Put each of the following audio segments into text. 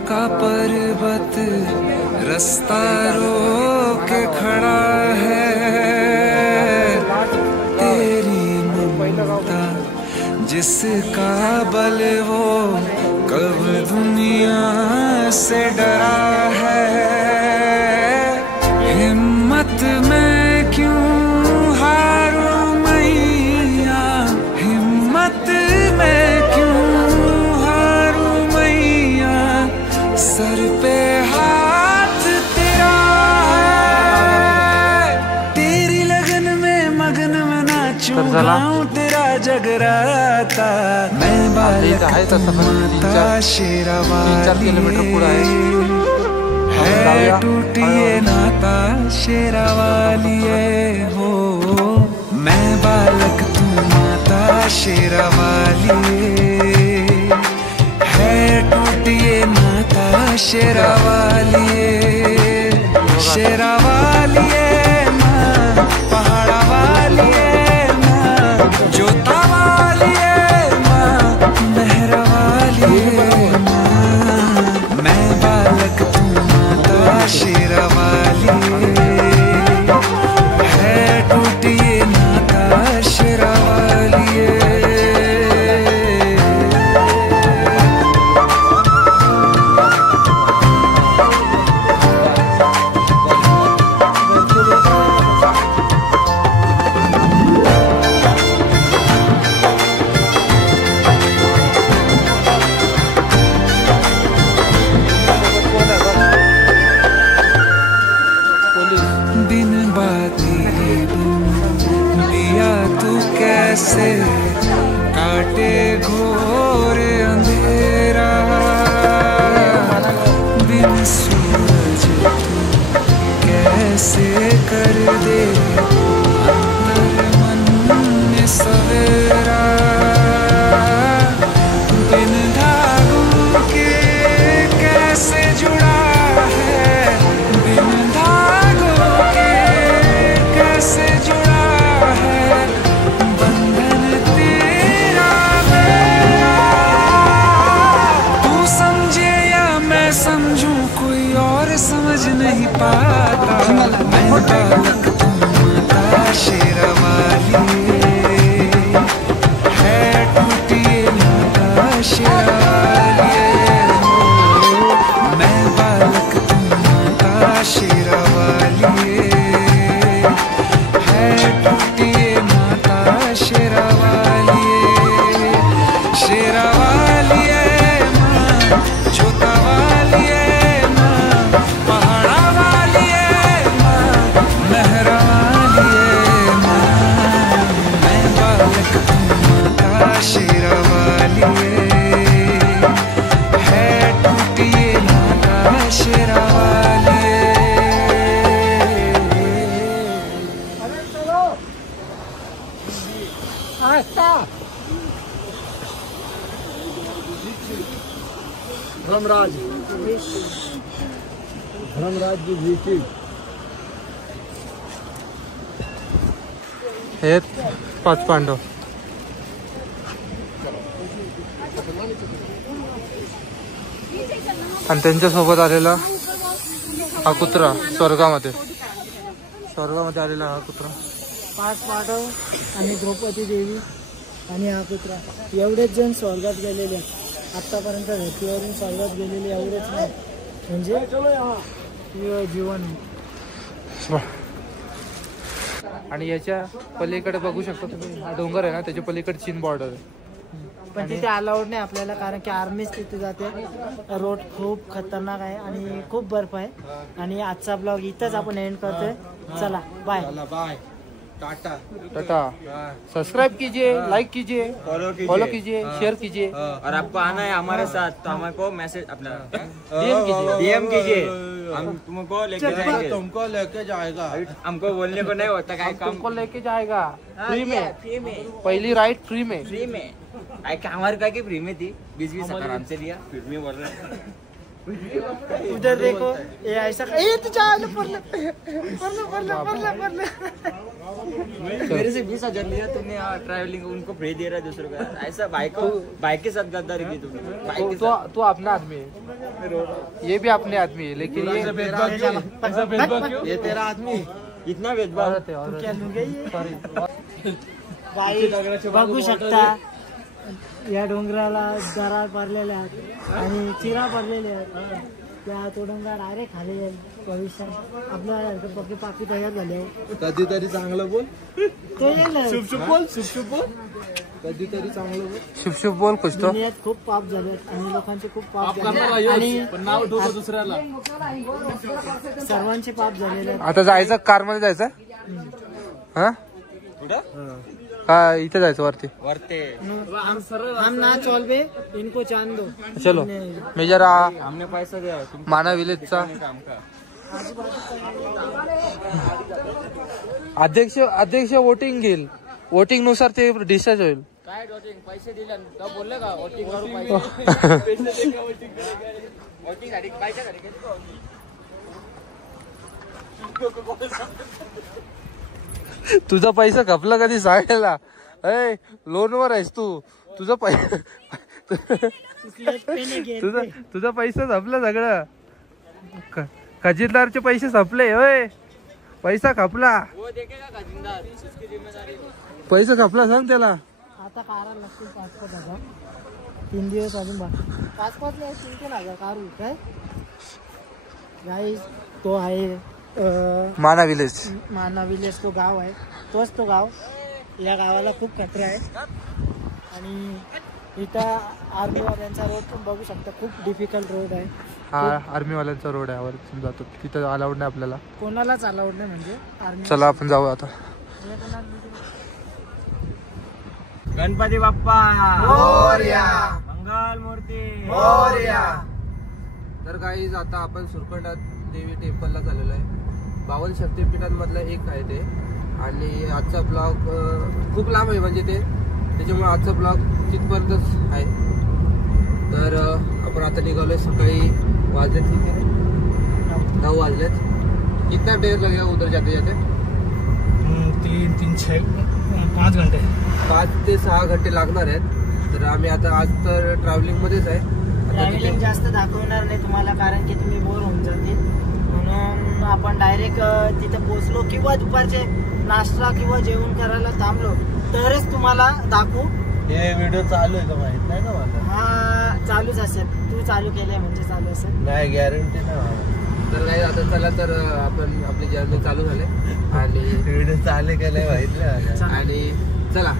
का पर्वत रास्ता रोक खड़ा है, तेरी ममता जिसका बल वो कब दुनिया से डरा है। हिम्मत में क्यों हारूं मैया, हिम्मत में क्यों हारूं मैया, सर पे हाथ तेरा है, तेरी लगन में मगन में नाचूं गाऊं तेरा जगराता। मैं बालक माता शेरावाली है, टूटिए नाता शेरावाली हो। मैं बालक तू माता शेरावाली है, टूटिए नाता शेरावाली, शेरावाली माँ, पहाड़ा वाली माँ, जोता वाली माँ, मेहरा वाली माँ। मैं बालक तू माता शेरावाली है, टूटिए नाता शेरावाली। बिन बाती दिया तू कैसे काटे घोर अंधेरा, बिन सूरज तू कैसे कर दे अंतर मन में सवेरा। बिन धागों के कैसे जुड़ा है, बिन धागों के कैसे जुड़ा है, बंधन तेरा मेरा। तू समझे या मैं समझूं कोई और समझ नहीं पाता। मैं बालक तू माता शेरावाली है, टूटिए नाता शेरावाली। मैं बालक तू माता शेरावाली है, टूटिए नाता शेरावाली, शेरावाली माँ, जोता वाली माँ, पहाड़ा वाली माँ, मेहरा वाली माँ। मैं बालक तू माता शेरावाली है, टूटिए नाता शेरावाली। धर्मराज, धर्मराज जी विकी हे 5 पांडव. आणि त्यांच्यासोबत आलेला हा कुत्रा, स्वर्गामध्ये आलेला हा कुत्रा. 5 पांडव आणि द्रौपदी देवी आणि हा कुत्रा, एवढेच जण स्वर्गात गेलेले आतापर्यंत. धर्तीवरून स्वर्गात गेलेले एवढेच नाही, म्हणजे जीवन. आणि याच्या पलीकडे बघू शकता तुम्ही, हा डोंगर आहे ना, त्याच्या पलीकडे चीन बॉर्डर आहे. पण तिथे अलाउड नाही आपल्याला, कारण की आर्मीच तिथे जाते. रोड खूप खतरनाक आहे आणि खूप बर्फ आहे. आणि आजचा ब्लॉग इथंच आपण एंड करतोय. चला bye bye, tata tata. Subscribe कीजिए, लाइक कीजिए, फॉलो कीजिए, शेयर कीजिए. और आपको आना है हमारे साथ तो हमको मैसेज अपना DM कीजिए, हम तुमको लेके जाएंगे. तुमको लेके जाएगा. हमको बोलने को नहीं होता, काय काम तुमको लेके जाएगा फ्री में. पहली राइड फ्री में. हमारे का की फ्री में थी, 20-20 हजार हमसे लिया, फिर भी बोल रहे. उधर देखो, ये ऐसा मेरे से 20,000 लिया तुमने. ट्रैवलिंग उनको फ्री दे रहा है दूसरों का. ऐसा बाइक के साथ गद्दारी की तुमने. तू अपना आदमी है. ये भी अपने आदमी है लेकिन ये ये तेरा आदमी इतना भेदभाव औरत है, औरत है। बाई बघू शकता या डोंगराला दरार पडलेल्या आहेत आणि चिरा पडलेल्या आहेत. त्या तो डोंगर डायरेक्ट खाली जाईल भविष्यात. आपल्या पक्की पाकी तयार झाली आहे. कधीतरी चांगलं बोल. तो येईल शुभ बोल, शुभ बोल. कधीतरी चांगलं बोल. शुभ शुभ बोल कुछ तो. दुनियात खूप पाप झाले आणि लोकांचे खूप पाप झाले आणि नाव ठोको दुसऱ्याला. सर्वांचे पाप झालेले आहेत. आता जायचं कार मध्ये जायचं. हा हा इथे जायचं वरती. वरते हम ना चॉल बे इनको चांद दो. चलो मी जरा हमने पैसा द्या माना विलेजचा काम का अध्यक्ष वोटिंग घेईल. वोटिंग नुसार ते डिस्चार्ज होईल. काय वोटिंग पैसे दिले बोलले का वोटिंग करू पैसे वोटिंग साठी पैसे साठी तुझा पैसा खपला कधी सांगायला. अय लोनवर आहेस तू. तुझा पैसा तुझा पैसा संपला सगळं. खजिनदारचे पैसे संपले. होय पैसा खपला. वो देखेगा खजिनदार इसकी जिम्मेदारी. पैसा खपला सांग त्याला. आता काराला लागतील 5,000 3 दिवस अजून 5,000 नाही 3,000 कारू काय गाईस. तो आहे माना विलेज. माना विलेज तो गाव आहे. तोच तो गाव. या गावाला खूप खतरा आहे आणि इथं आर्मीवाल्यांचा रोड पण बघू शकता. खूप डिफिकल्ट रोड आहे. हा आर्मी वाल्यांचा रोड आहे. वर जातो तिथं अलाउड नाही आपल्याला. कोणालाच अलाउड नाही म्हणजे आर्मी. चला आपण जाऊ आता. गणपती बाप्पा मोरया. मंगल मूर्ती मोरया. तर काही आता आपण सुरकंडा देवी टेम्पलला चाललेलो आहे. 52 शक्तिपीठांमधलं एक आहे ते. आणि आजचा ब्लॉग खूप लांब आहे म्हणजे ते. त्याच्यामुळे आजचा ब्लॉग तिथपर्यंतच आहे. तर आपण आता निघालोय. सकाळी वाजलेत किती 9 वाजलेत. कितना देर लगेगा उधर जाते जाते. 5 घंटे 5 ते 6 घंटे लागणार आहेत. तर आम्ही आता आज तर ट्रॅव्हलिंग मध्येच आहे. ट्रॅव्हलिंग जास्त दाखवणार नाही तुम्हाला कारण की तुम्ही बोर होऊन जातील. म्हणून आपण डायरेक्ट तिथे पोहोचलो किंवा दुपारचे नाश्ता किंवा जेवण करायला थांबलो तरच तुम्हाला दाखवू. हे व्हिडिओ चालू आहे का माहित नाही का मला. हा चालूच असेल. तू चालू केलंय म्हणजे चालू असेल. नाही गॅरंटी नाही. तर काही आता चला तर आपण आपली जर्नी चालू झाले आणि व्हिडिओ चालू केलंय माहित नाही. आणि चला.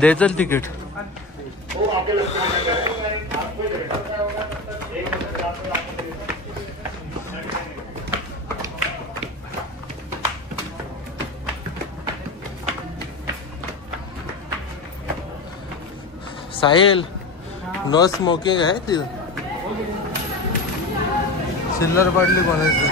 दे चल तिकीट. साहिल नो स्मोकिंग आहे तिथं. चिल्लर पडली कोणाची.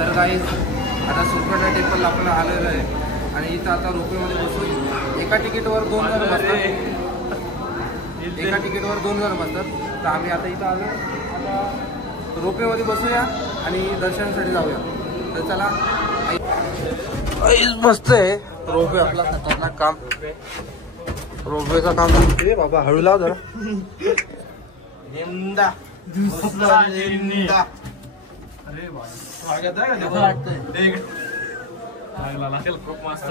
तर काही आता सुरकंडा टेम्पल आपण आलेलो आहे आणि इथं आता रोपवेमध्ये बसून एका तिकीटवर 2 जण बसतात. एका तिकीटवर 2 जण बसतात. तर आम्ही आता इथं आलो. आता रोपवेमध्ये बसूया आणि दर्शनासाठी जाऊया. तर चला. मस्त आहे रोपवे. आपला खतरनाक काम. रोपवेचं काम. बाबा हळू लाव जरा. खूप मस्त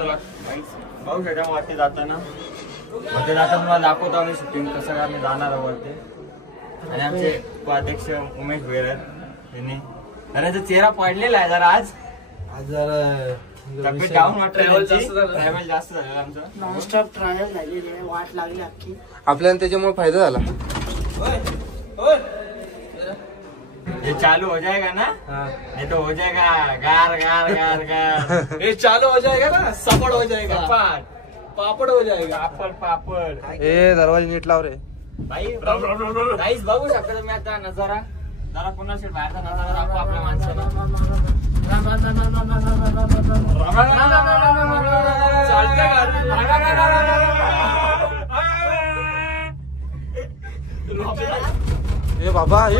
भाऊ शेटा वरती जाताना मला दाखवतो आम्ही शूटिंग कसं काय आम्ही जाणार आहोत वरती. आणि आमचे उपाध्यक्ष उमेश भैरर यांनी त्यांचा चेहरा पडलेला आहे जरा आज जरा तब्येत डाऊन वाटत. ट्रॅव्हल जास्त झालेलं आमचं. नॉनस्टॉप ट्रायल झालेली आहे, वाट लागली अख्खी. आपल्याला त्याच्यामुळे फायदा झाला. ये चालू हो जाएगा ना, ये तो हो जाएगा गार गार गार गार. ये चालू हो जाएगा ना, सपड़ हो जाएगा, पापड़ हो जाएगा. पापड पापड. ए दरवाजा नीट लाव रे. गाईस बघू शकता तुम्ही आता नजारा. जरा पुन्हा शेट बाहेरचा नजारा दाखव आपल्या माणसाला. ए बाबा ए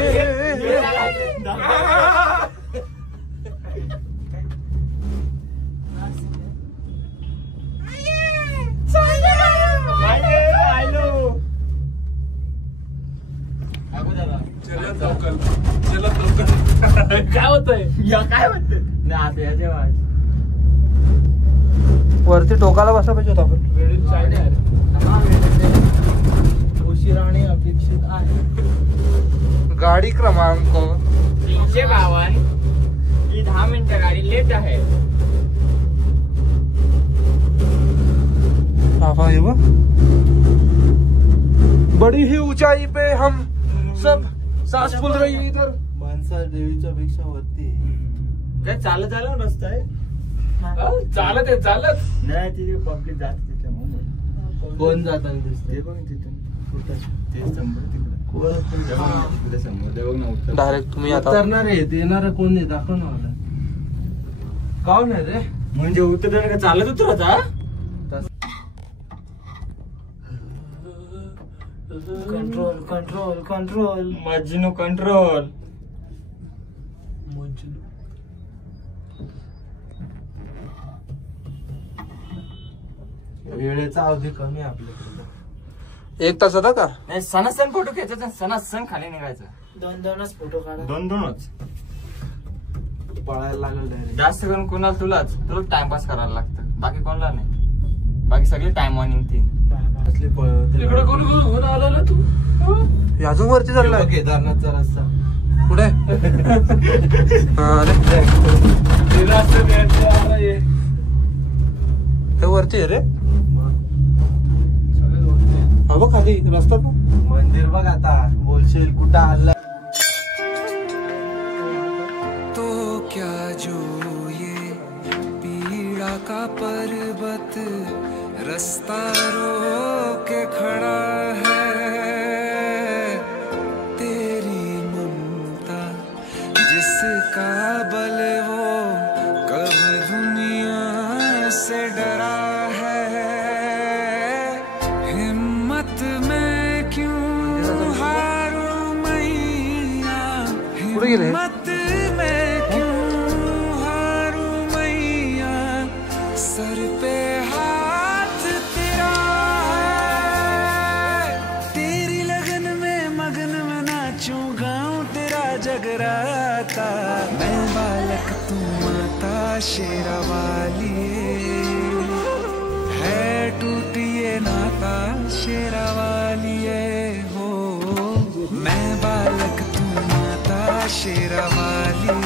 काय होतंय काय होतंय नाही आता वरती टोकाला बसला पाहिजे होता आपण. उशिरा आणि अपेक्षित आहे. गाडी क्रमांक 352 ही 10 मिनिटं गाडी लेट आहे. बड़ी ही ऊंचाई पे हम सब सांस फूल रही है इधर. माणसा देवीच्या पेक्षा वरती काय चालत आलं रस्ता आहे. चालत आहे चालत. नाही तिथे पब्लिक जाते तिथे. कोण जाताना दिसते ते बघ तिथून ते समोर तिकडे समोर ते बघ ना उत्तर. डायरेक्ट तुम्ही आता उतरणार आहे येणार कोण नाही दाखव ना मला. कोण आहे रे म्हणजे उतरताना का चालत उतरता. Control control control. Majnu control. वेळेचा अवधी कमी आपल्याकडे. 1 तास होता का. नाही सणासण फोटो घ्यायचा. सणासण खाली निघायचं. 2-2च फोटो काढा. 2-2च पळायला लागल डायरेक्ट. जास्त करून कोणाला तुलाच टाइमपास करायला लागतं. बाकी कोणाला नाही. बाकी सगळे टाइम वॉर्निंग 3. असली तिकडे कोण आला ना तू. अजून वरती चाललाय. केदारनाथचा रस्ता कुठे. हे वरती आहे रे. हा बघ खाली रस्ता बघ. मंदिर बघ आता. बोलशील कुठं आला. तो क्या जो ये पीड़ा का पर्वत रास्ता रोके खड़ा है. तेरी ममता जिसका बल वो कब दुनिया से डरा है. हिम्मत में क्यों हारूं मैया. हिम्मत में क्यों हारूं मैया. सर पे हाथ तेरा है. तेरी लगन में मगन में नाचूं गाऊं तेरा जगराता. मैं बालक तू माता शेरावाली है. टूटिए नाता शेरावाली हो. मैं बालक तू माता शेरावाली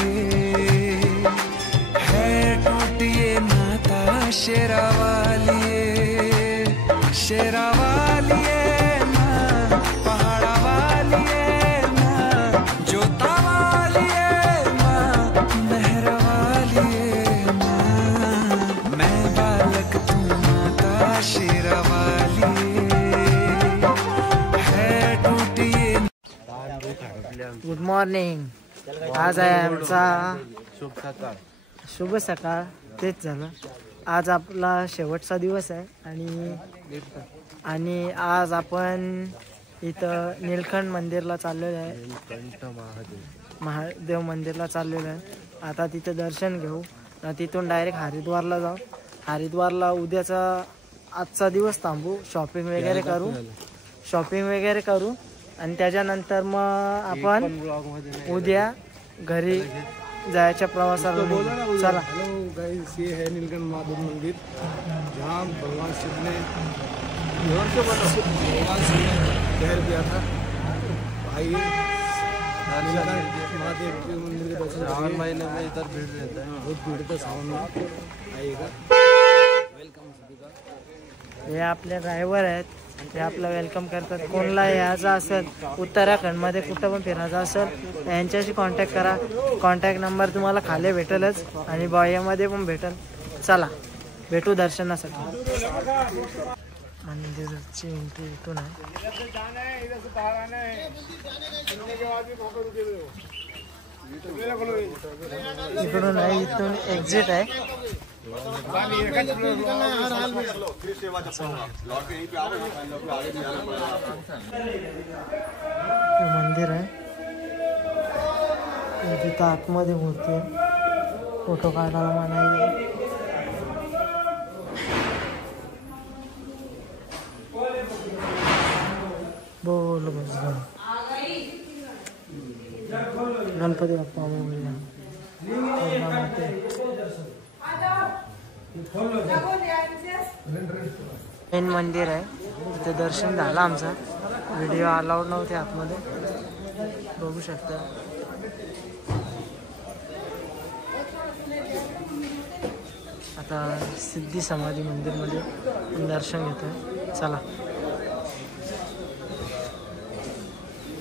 है. टूटिए नाता शेरावाली शेरावाली माँ. पहाड़ा वाली माँ. जोता वाली माँ. मेहर वाली माँ. मैं बालक तू माता शेरावाली है. टूटिए. Good morning. आज आहे आमचा शुभ सकाळ. तेच झालं. आज आपला शेवटचा दिवस आहे आणि आज आपण इथं नीलकंठ मंदिरला चाललेलो आहे. महादेव मंदिरला चाललेलो आहे. आता तिथं दर्शन घेऊ. तिथून डायरेक्ट हरिद्वारला जाऊ. हरिद्वारला आजचा दिवस थांबू. शॉपिंग वगैरे करू आणि त्याच्यानंतर मग आपण उद्या घरी जायच्या प्रवासाला निघू. चला. हेलो गाइस, ये है नीलकंठ महादेव मंदिर जहाँ भगवान शिव ने जहर किया था। आइए महादेव के मंदिर के दर्शन। श्रावण महीने में इधर भीड़ रहता है, बहुत भीड़ था सावन में। आइएगा, वेलकम सभी का। हे आपले ड्रायव्हर आहेत, ते आपलं वेलकम करतात. कोणला यायचं असेल उत्तराखंडमध्ये कुठं पण फिरायचं असेल यांच्याशी कॉन्टॅक्ट करा. कॉन्टॅक्ट नंबर तुम्हाला खाली भेटेलच आणि बॉयामध्ये पण भेटेल. चला भेटू दर्शनासाठी. मंदिराची एंट्री इथून आहे. इकडून आहे, इथून एक्झिट आहे. मंदिर आहे तिथं आतमध्ये मूर्ती आहे. फोटो काढायला मनाई. बोल गणपती बाप्पा मोरया. मेन मंदिर आहे तिथे दर्शन झालं आमचं. व्हिडिओ अलाउड नव्हते आतमध्ये, बघू शकता. आता सिद्धी समाधी मंदिरमध्ये दर्शन घेतोय. चला.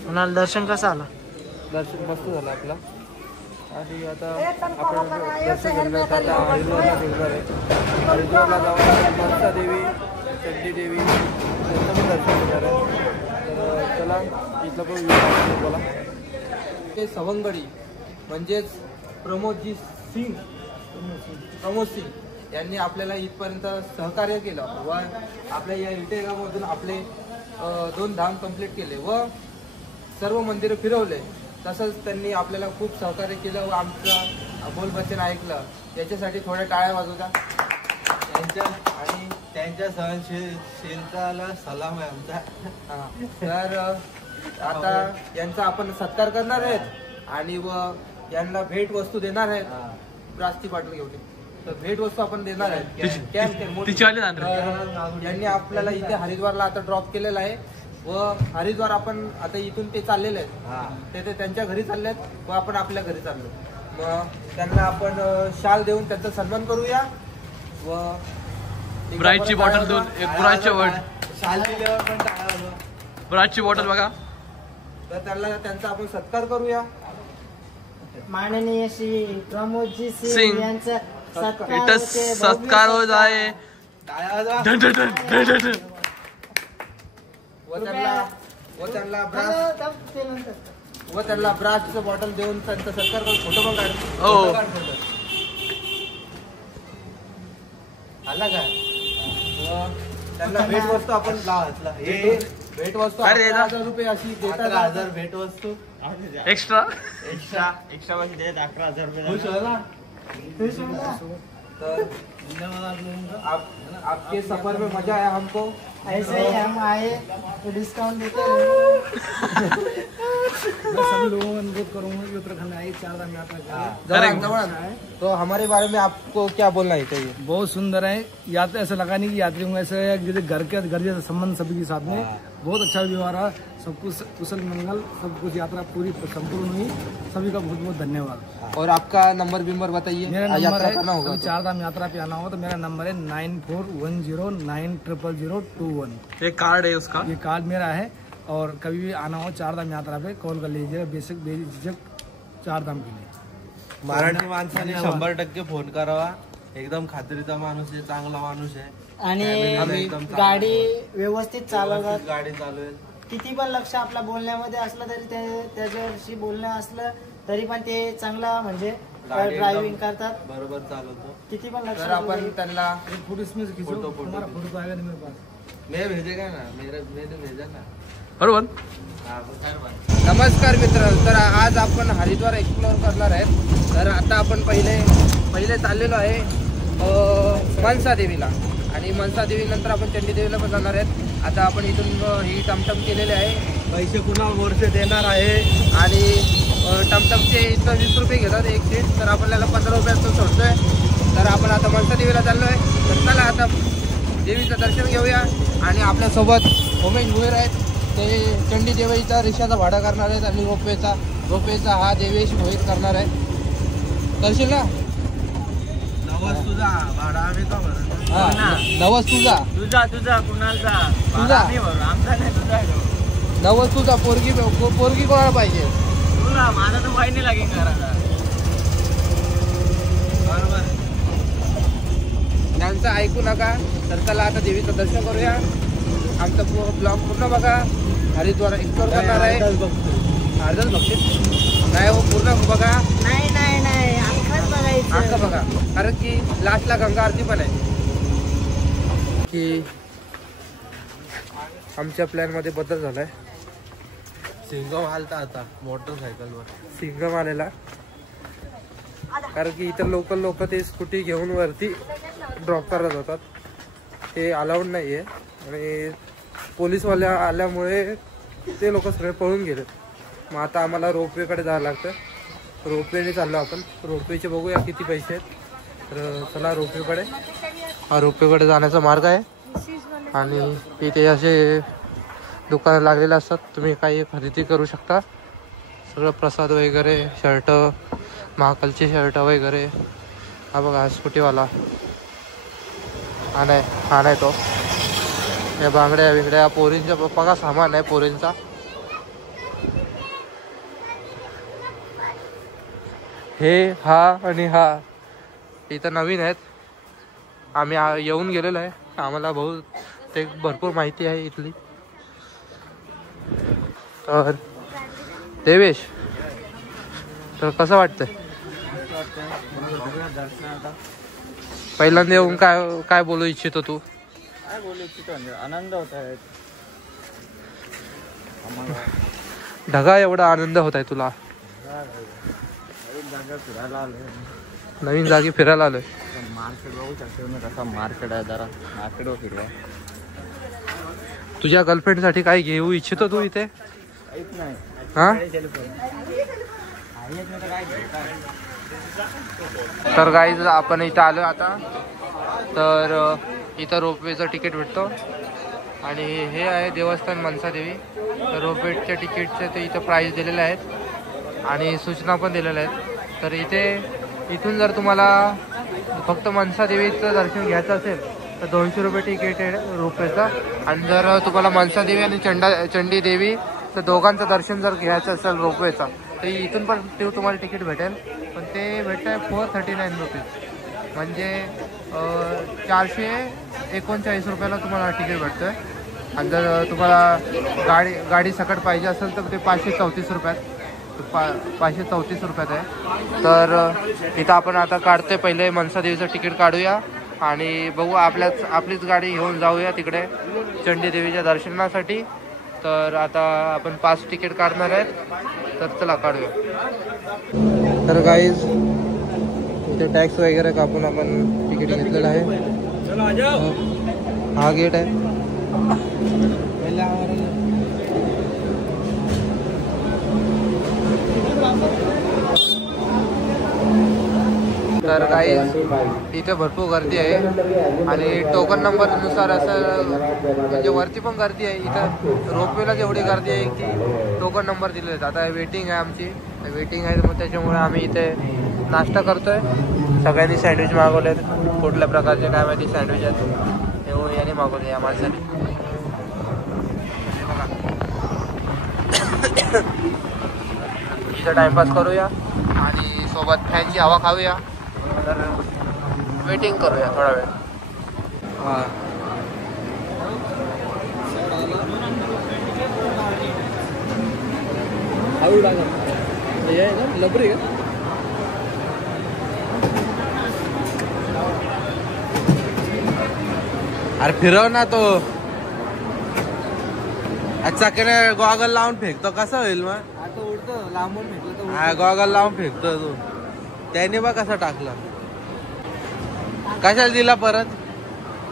म्हणाल दर्शन कसं आलं? दर्शन मस्त झालं आपला. आणि आता आपण दर्शन घेतलं तर आता हरिद्वारला निघणार आहे. हरिद्वारला जाऊन मनसा देवी, चंडी देवी त्यांचं पण दर्शन घेणार आहे. तर चला इथलं पण बोला. ते सवंगडी म्हणजेच प्रमोद सिंग यांनी आपल्याला इथपर्यंत सहकार्य केलं व आपल्या या इटेगावमधून आपले 2 धाम कंप्लीट केले व सर्व मंदिरं फिरवले. तसंच त्यांनी आपल्याला खूप सहकार्य केलं व आमचं बोलवचन ऐकलं. याच्यासाठी थोड्या टाळ्या वाजवता. त्यांच्या सहनशीलताला सलाम आहे आमचा. तर आता यांचा आपण सत्कार करणार आहेत आणि व यांना भेट वस्तू देणार आहेत. रास्ती पाटील घेऊन तर भेट वस्तू आपण देणार आहेत. यांनी आपल्याला इथे हरिद्वारला आता ड्रॉप केलेला आहे व हरिद्वार आपण आता इथून ते चाललेले आहेत. ते त्यांच्या घरी चालले आहेत व आपण आपल्या घरी चाललो. मग त्यांना आपण शाल देऊन त्यांचा सन्मान करूया व ब्राईटची बॉटल देऊन एक ब्राईटची शाल दिल्यावर पण टाळा. ब्राईटची बॉटल बघा. तर त्यांचा आपण सत्कार करूया. माननीय श्री प्रमोदजी सिंग यांचा सत्कार होत आहे. व त्यांना ब्रासचं बॉटल देऊन त्यांचा सत्कार करून फोटो पण काढ. आला काय? त्यांना भेट वस्तू आपण भेट वस्तू 11,000 रुपये अशी देतात. 11,000 भेट वस्तू एक्स्ट्रा पैसे देत 11,000 रुपये. तो आपके सफर में मजा आया हमको. ऐसे ही हम आए तो डिस्काउंट देते मैं सभी लोगों को अनुरोध करूंगा कि उत्तराखंड आए, 4 धाम यात्रा करें। तो हमारे बारे में आपको क्या बोलना है चाहिए? बहुत सुंदर है यात्रा। ऐसा लगा नहीं कि यात्री होंगे, ऐसे जैसे घर जैसा संबंध सभी के साथ में। बहुत अच्छा व्यवहार है, सब कुछ कुशल मंगल, सब कुछ यात्रा पूरी संपूर्ण हुई। सभी का बहुत बहुत धन्यवाद। और आपका नंबर बिम्बर बताइए। मेरा नंबर है, होगा 4 धाम यात्रा पे आना होगा तो मेरा नंबर है 9410900021। ये कार्ड है उसका, ये कार्ड मेरा है। और कभी भी आना हो 4 धाम यात्रा पे कॉल कर लीजिएगा, बेझिझक 4 धाम के लिए। मराठी माणसाने 100% फोन करावा। एकदम खात्रीचा माणूस आहे, चांगला माणूस आहे आणि एकदम गाडी व्यवस्थित चालवतात। गाडी चालवेल। किती पण लक्ष आपल्या बोलण्यामध्ये असलं तरी त्याच्याशी बोलणं असलं तरी पण ते चांगला म्हणजे ड्रायव्हिंग करतात, बरोबर चालवतो। किती पण लक्ष। तर आपण त्यांना फोटो इसमें से खींचो, फोटो हमारा फोटो आएगा नहीं मेरे पास। मैं भेजेगा ना, मैंने भेजा ना। बरोबर। नमस्कार मित्र, तर आज आपण हरिद्वार एक्सप्लोर करणार आहेत। तर आता आपण पहिले चाललेलो आहे मनसा देवीला, आणि मनसा देवी नंतर आपण चंडी देवीला पण जाणार आहेत। आता आपण इथून ही टमटम केलेली आहे, पैसे कुणाला वर्ष देणार आहे आणि टमटमचे इथं 20 रुपये घेतात एक सीट, तर आपल्याला 15 रुपयात तो सोडतोय. तर आपण आता मनसा देवीला चाललोय. तर चला आता देवीचं दर्शन घेऊया. आणि आपल्यासोबत उमेश भुईर आहेत, ते चंडी देवीचा रिक्षाचा भाडा करणार आहेत आणि रोपवेचा हा देवेश भुईर करणार आहे. करशील ना? नवस तुझा भाडा आम्ही का भरत? हा नवस तुझा कुणालचा तुझा आमचा नाही तुझा नवस तुझा. पोरगी कोणाला पाहिजे? तुला. माझा तर वाई नाही लागेल घराला. बरोबर, त्यांचं ऐकू नका. तर चला आता देवीचं दर्शन करूया. आमचा ब्लॉग पूर्ण बघा. हरिद्वार एक्सप्लोर करणार आहे. अर्धच बघते नाही हो, पूर्ण बघा. नाही असं बघा, कारण की लास्टला गंगा आरती पण आहे. की आमच्या प्लॅन मध्ये बदल झालाय. सिंगम आलता आता मोटरसायकलवर. सिंगम आलेला, कारण की इतर लोकल लोक ते स्कूटी घेऊन वरती ड्रॉप करत होतात. ते अलाउड नाहीये आणि पोलीसवाल्या आल्यामुळे ते लोक सगळे पळून गेले. मग आता आम्हाला रोपवेकडे जावं लागतं. रोपवेने चाललो आपण. रोपवेचे बघूया किती पैसे आहेत. तर चला रोपवेकडे. हा रोपवेकडे जाण्याचा मार्ग आहे. आणि इथे असे दुकानं लागलेले असतात, तुम्ही काही खरेदी करू शकता. सगळं प्रसाद वगैरे, शर्ट, महाकालचे शर्ट वगैरे. हा बघा स्कूटीवाला, हा नाही तो. या बांगड्या बिंगड्या पोरींच्या पप्पा का सामान आहे पोरींचा. हे हा आणि हा इथं नवीन आहेत. आम्ही येऊन गेलेलो आहे. आम्हाला ते भरपूर माहिती आहे इथली. तर देवेश, तर कसं वाटतंय? पहिल्यांदा येऊन काय बोलू इच्छितो तू? काय बोलू इच्छितो म्हणजे आनंद होत आहे. ढगा एवढा आनंद होत आहे तुला? नवीन जागी फिरायला आलोय. मार्केट बघू शकतो मी कसा मार्केट आहे. जरा मार्केटवर फिरवा. तुझ्या गर्लफ्रेंड साठी काय घेऊ इच्छितो तू इथे? काहीच नाही. हा तर गाईज आपण इथं आलो आता. तर इथं रोपवेचं तिकीट भेटतो. आणि हे आहे देवस्थान मनसा देवी. तर रोपवेच्या तिकीटचे ते इथं प्राईस दिलेले आहेत आणि सूचना पण दिलेल्या आहेत. तर इथून जर तुम्हाला फक्त मनसा देवीचं दर्शन घ्यायचं असेल तर 200 रुपये तिकीट आहे रोपवेचं. आणि जर तुम्हाला मनसा देवी आणि चंडी देवी तर दोघांचं दर्शन जर घ्यायचं असेल रोपवेचा, तर इथून पण तुम्हाला तिकीट भेटेल. पण ते भेटतं आहे 439 रुपीज, म्हणजे 439 रुपयाला तुम्हाला तिकीट भेटतं आहे. आणि जर तुम्हाला गाडी सकट पाहिजे असेल तर ते 534 रुपयात 534 रुपयात आहे. तर इथं आपण आता काढतोय. पहिले मनसा देवीचं तिकीट काढूया आणि बघू आपलीच गाडी घेऊन जाऊया तिकडे चंडी देवीच्या दर्शनासाठी. तर आता आपण 5 तिकीट काढणार आहेत. तर चला काढूया. तर गाईज इथे टॅक्स वगैरे कापून आपण तिकीट घेतलेलं आहे. हा गेट आहे. तर काही इथे भरपूर गर्दी आहे आणि टोकन नंबरनुसार असं म्हणजे वरती पण गर्दी आहे. इथं रोपवेला जेवढी गर्दी आहे की टोकन नंबर दिले आहेत. आता वेटिंग आहे आमची, वेटिंग आहे. मग त्याच्यामुळे आम्ही इथे नाश्ता करतोय. सगळ्यांनी सँडविच मागवले आहेत. कुठल्या प्रकारचे काय माहिती सँडविच आहेत हे याने मागवले या माणसाने. इथं टाइमपास करूया आणि सोबत फॅनची हवा खाऊया. तर वेटिंग करूया थोडा वेळ. लबरी का अरे फिरव ना तो. अच्छा केले गॉगल लावून फेकतो कसं होईल मग? आता उडतो लांबून फेकलं तर. हा गॉगल लावून फेकतो तू. त्याने बा कसा टाकला. कशाला दिला परत?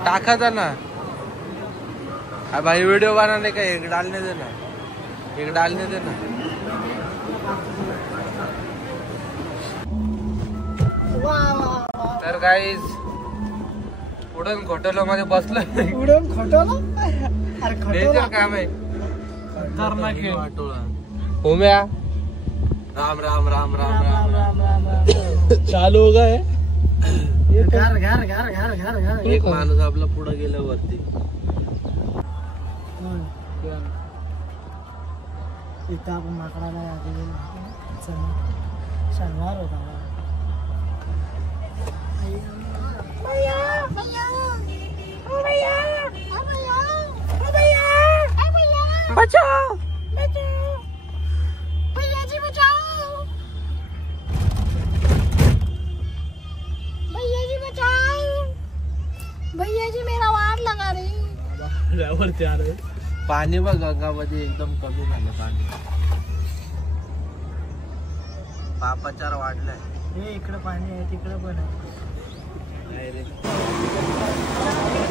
टाकायचा ना. हा भाई व्हिडिओ बनाने का एक डालने दे ना. एक डालने दे ना. तर गाईज उडण खोटलो मध्ये बसलोय. उडून खोटवलं अरे डेंजर काम आहे. होम्या राम राम राम राम राम. चालू हो गए. घर घर घर घर घर घर एक माणूस आपला पुढे गेल्यावरती इथं आपण माकडाला शनिवार होता. बचाओ भैया जी, बचाओ भैया जी, बचाओ भैया जी, मेरा वाट लगा रही. पाणी बघ गंगामध्ये एकदम कमी झालं पाणी. पापाचार वाढलाय. हे इकडं पाणी आहे तिकडं पण आहे.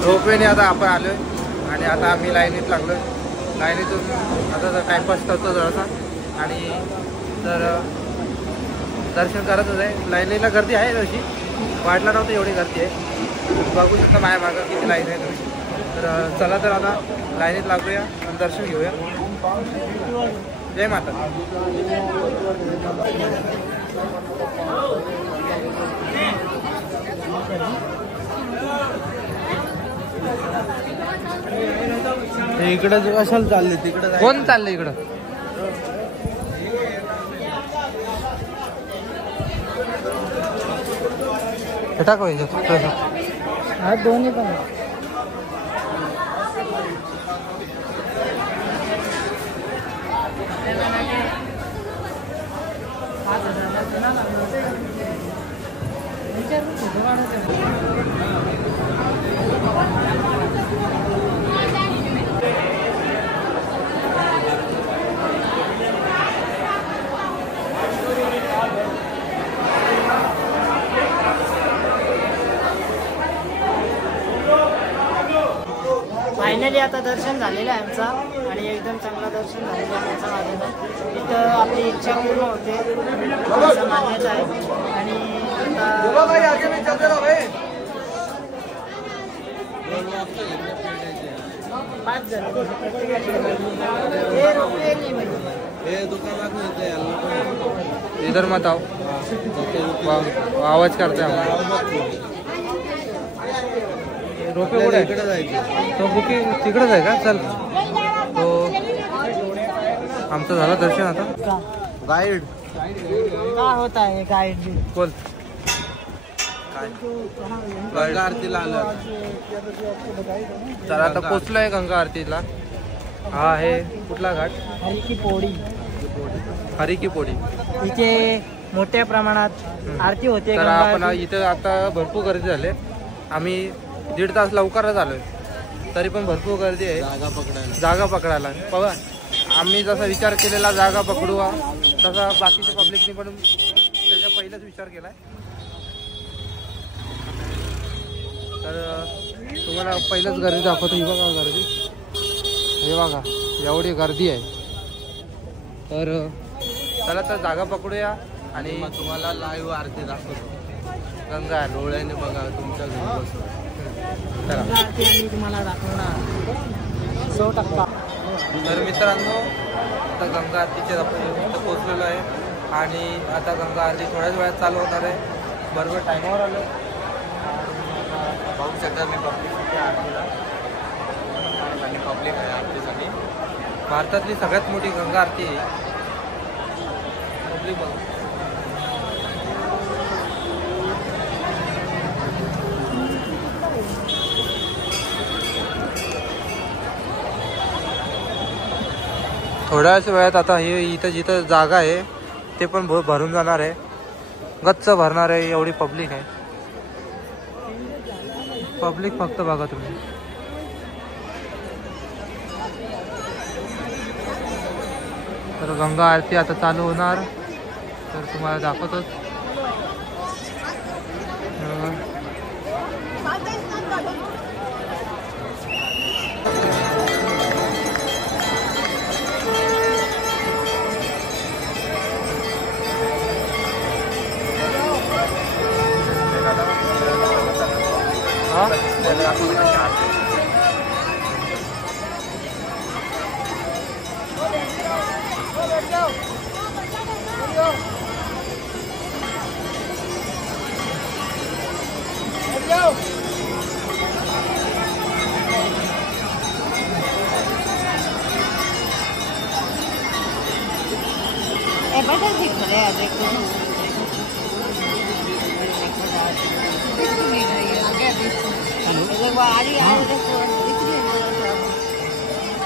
रोपवेने आता आपण आलोय आणि आता आम्ही लाईनीत लागलोय. लाईनीतून आता टाइमपास करतो जरासा आणि तर दर्शन करतच आहे. लाईनीला गर्दी आहे तशी, वाटलं नव्हतं एवढी गर्दी आहे. बघू शकता माझ्या मागं किती लाईन आहे तशी. तर चला तर आता लाईनीत लागूया आणि दर्शन घेऊया. जय माता. इकडे कशाला चालले तिकडे? कोण चाललंय इकडं? टाकायचं हा दोन्ही पण फायनली आता दर्शन झालेलं आहे आमचा आणि एकदम चांगला दर्शन झालेलं आहे आमचा माझ्यानं. इथं आपली इच्छा पूर्ण होते असं मान्यता आहे. आणि पाच जण इधर मत आओ. आवाज करते रोपे कुठे इकडे जायचं. तो बुकी तिकडेच आहे का? चल तो आमचं झालं दर्शन. आता गाईड का होत आहे गाईड बी बोल. गंगा आरतीला आलं. तर आता पोचलोय गंगा आरतीला. हा आहे कुठला घाट? हरी की पोळी. हरी की पोळी. इथे मोठ्या प्रमाणात आरती होते. तर आपण इथं आता भरपूर गर्दी झाले. आम्ही 1.5 तास लवकरच आलोय तरी पण भरपूर गर्दी आहे जागा पकडायला. बघा आम्ही जसा विचार केलेला जागा पकडू तसा बाकीच्या पब्लिकने पण त्याच्या पहिलाच विचार केलाय. तर तुम्हाला पहिलंच गर्दी दाखवतो. ही बघा गर्दी, हे बघा एवढी गर्दी आहे. तर चला तर जागा पकडूया आणि मग तुम्हाला लाईव्ह आरती दाखवतो. गंगा डोळ्याने बघा तुमच्या घरी बसून. तुम्हाला दाखवणार 100%. तर मित्रांनो आता गंगा आरतीचे आपण इथं पोचलेलो आहे आणि आता गंगा आरती थोड्याच वेळात चालू होणार आहे. बरोबर टायमावर आलो. बघू शकता मी पब्लिकसाठी आरतीला आणि पब्लिक आहे आरतीसाठी. भारतातली सगळ्यात मोठी गंगा आरती आहे. पब्लिक बघा. थोड्याच वेळात आता हे इथं जिथं जागा आहे ते पण भरून जाणार आहे. गच्च भरणार आहे. एवढी पब्लिक आहे. पब्लिक फक्त बघा तुम्ही. तर गंगा आरती आता चालू होणार तर तुम्हाला दाखवतोच. बटर दिख रहा है देखो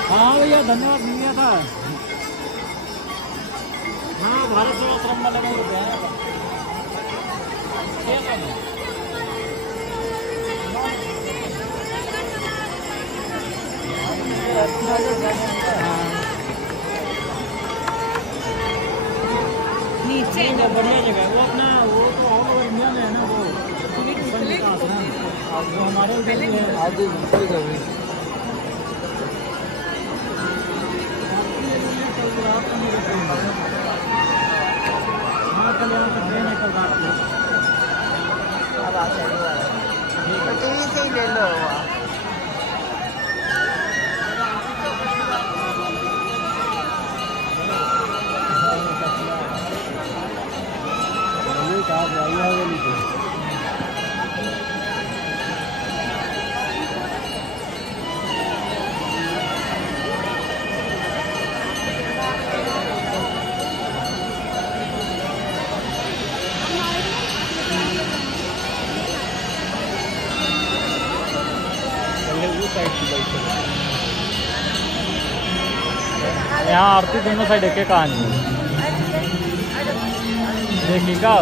हाँ भैया धन्यवाद मिल गया था। हाँ भारत सेवाश्रम वाले में नीचे बढ़िया जगह है वो अपना वो तो ऑल ओवर इंडिया में है ना वो हमारे उधर भी है। हाँ कल यहाँ पर ट्रेन है कल रात में। टीवी से ही ले लो यहाँ आरती दोनों साइड एक कहानी देखिए का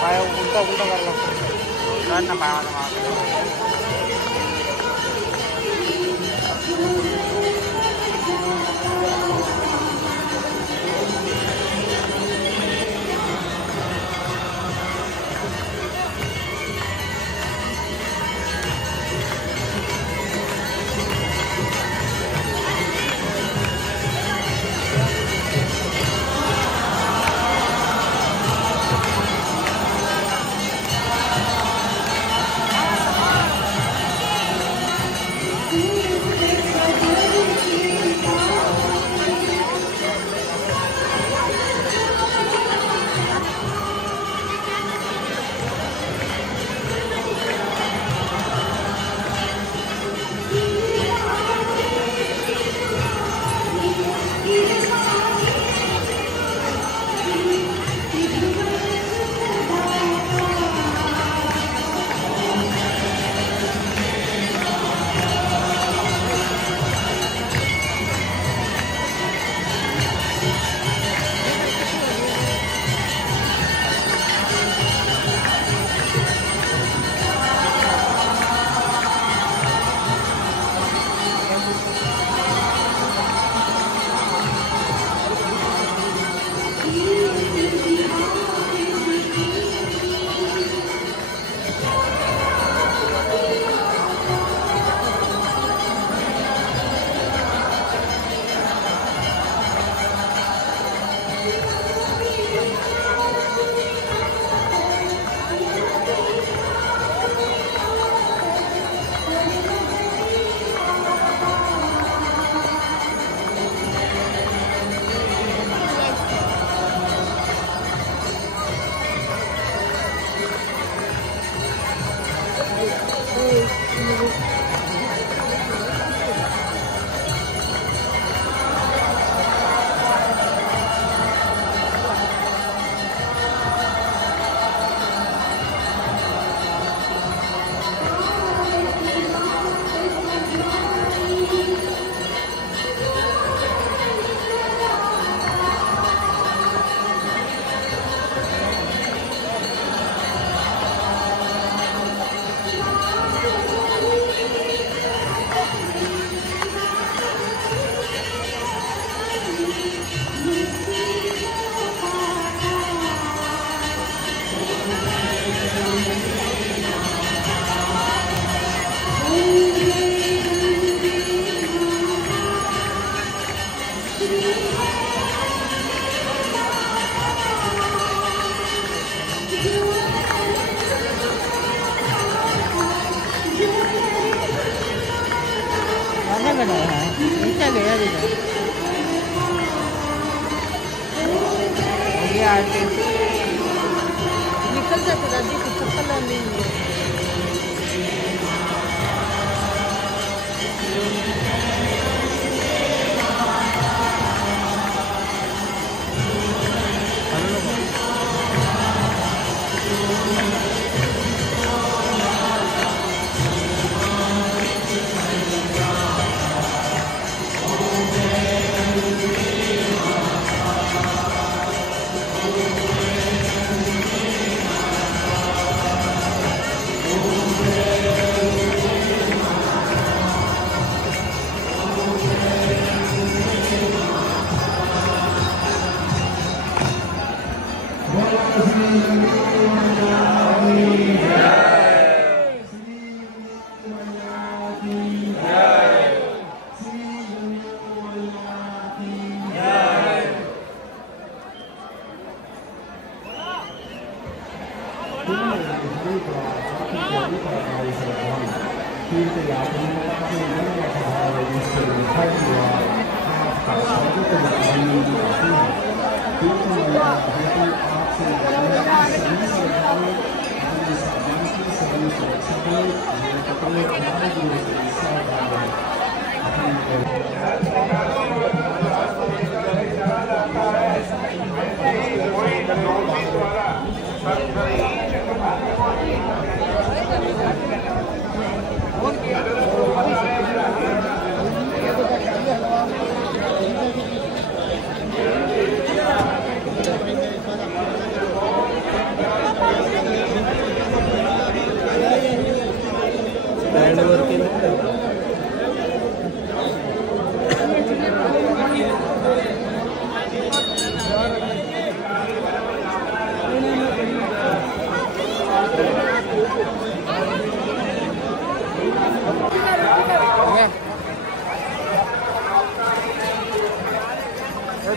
पाय उलटा उलटा करायला लागतो निकल जाते दादी कुछ चप्पल नहीं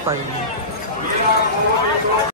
पाहिजे